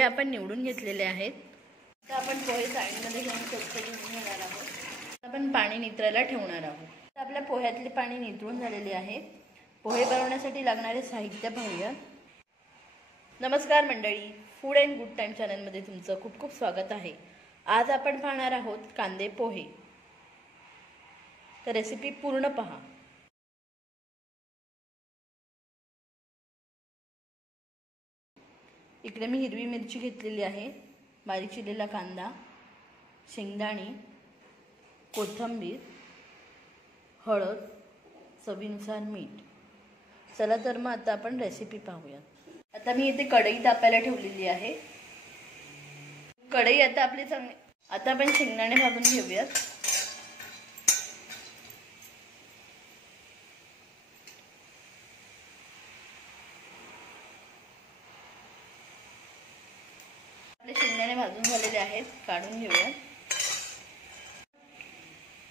पोहे आपण निवडून घेतलेले आहेत। तर आपण पोहे चाळणीमध्ये घेऊन स्वच्छ धुवून घेणार आहोत। आपण पाणी नितरायला ठेवणार आहोत। तर आपल्या पोह्यातले पाणी नितरून झालेले आहे। पोहे बनवण्यासाठी लागणारे साहित्य पाहूया। नमस्कार मंडळी, फूड अँड गुड टाइम चॅनलमध्ये तुमचं खूप खूप स्वागत आहे। आज आपण पाहणार आहोत कांदे पोहे। तर रेसिपी पूर्ण पहा। इकडे मी हिरवी मिरची घेतलेली आहे, बारीक चिरलेला कांदा, शेंगदाणे, कोथिंबीर, हळद, चवीनुसार मीठ। चला तर मग आता आपण रेसिपी पाहूया। आता मी इथे कढई तापायला ठेवलेली आहे। कढई आता आपली चांगली, आता आपण शेंगदाणे भाजून घेऊयात। आपले शेंगदाणे भाजून झालेले आहेत, काढून घेऊया।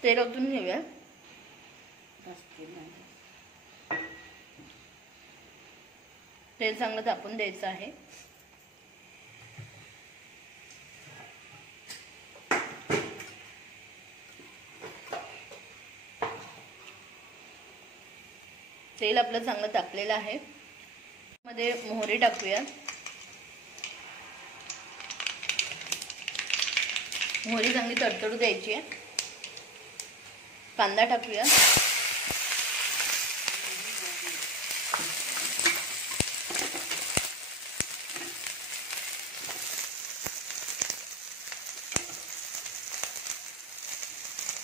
तेल ओतून घेऊया। तेल चांगलं तापून द्यायचं आहे। तेल आपलं चांगलं तापलेलं आहे। मध्ये मोहरी टाकूया। मोहरी चांगली तडतडू द्यायची आहे। कांदा टाकूया।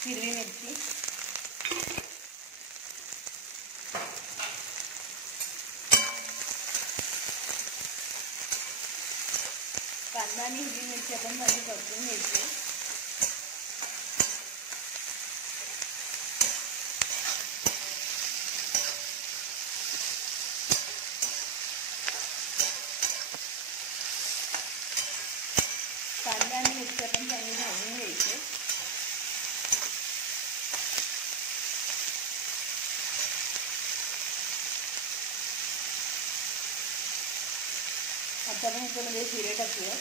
हिरवी मिरची, कांदा आणि हिरवी मिरची आपण चांगली परतून घ्यायची। कांदा आणि मिरची आपण चांगली भाजून घ्यायची। आता आपण ह्याच्यामध्ये जिरे टाकूया।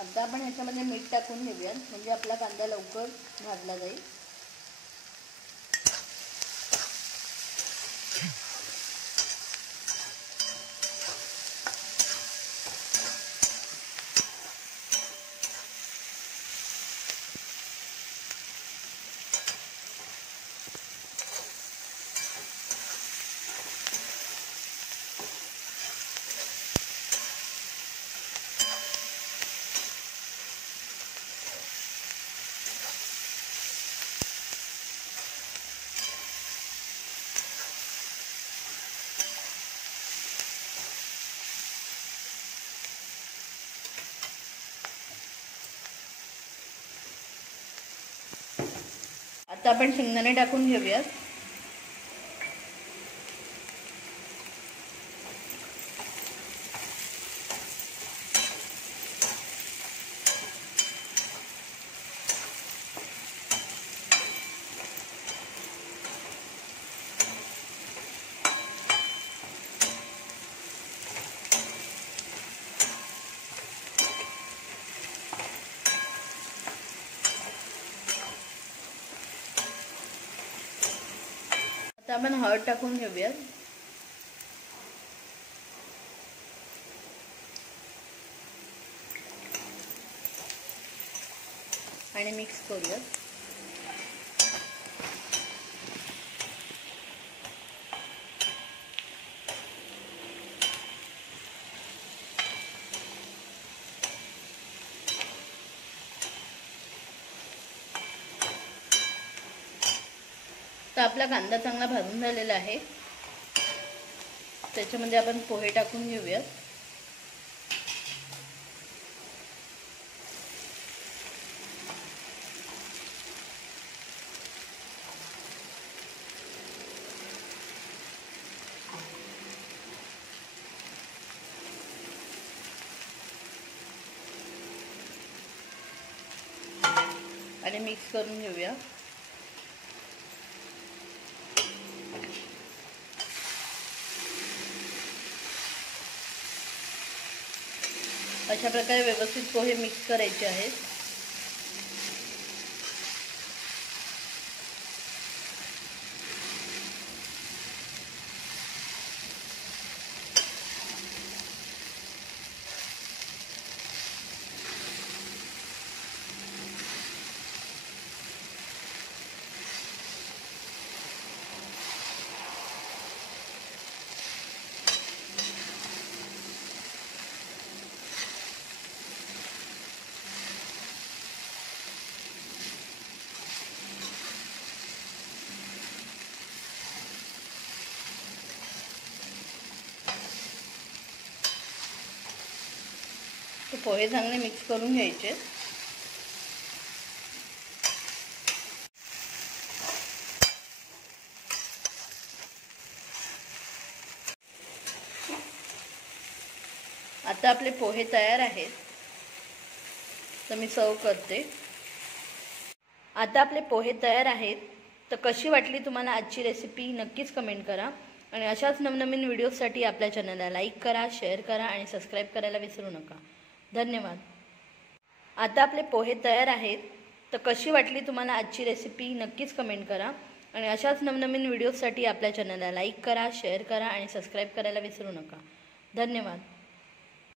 आता आपण ह्याच्यामध्ये मीठ टाकून घेऊया, म्हणजे आपला कांदा लवकर भाजला जाईल। आता आपण शेंगदाणे टाकून घेऊयात। आता आपण हळद टाकून घेऊयात। आणि मिक्स करूयात। तर आपला कांदा चांगला भाजून झालेला आहे। त्याच्यामध्ये आपण पोहे टाकून घेऊयात। आणि मिक्स करून घेऊया। अशा प्रकारे व्यवस्थित पोहे मिक्स करायचे आहेत। ते पोहे चांगले मिक्स करून घ्यायचे। आता आपले पोहे तयार आहेत, तर मी सर्व करते। आता आपले पोहे तयार आहेत, तर कशी वाटली तुम्हाला आजची रेसिपी नक्कीच कमेंट करा आणि अशाच नवनवीन व्हिडिओसाठी आपल्या चॅनलला लाईक करा, शेअर करा आणि सबस्क्राईब करायला विसरू नका। धन्यवाद। आता आपले पोहे तयार आहेत, तर कशी वाटली तुम्हाला आजची रेसिपी नक्कीच कमेंट करा आणि अशाच नवनवीन व्हिडिओसाठी आपल्या चॅनलला लाईक करा, शेअर करा आणि सबस्क्राईब करायला विसरू नका। धन्यवाद।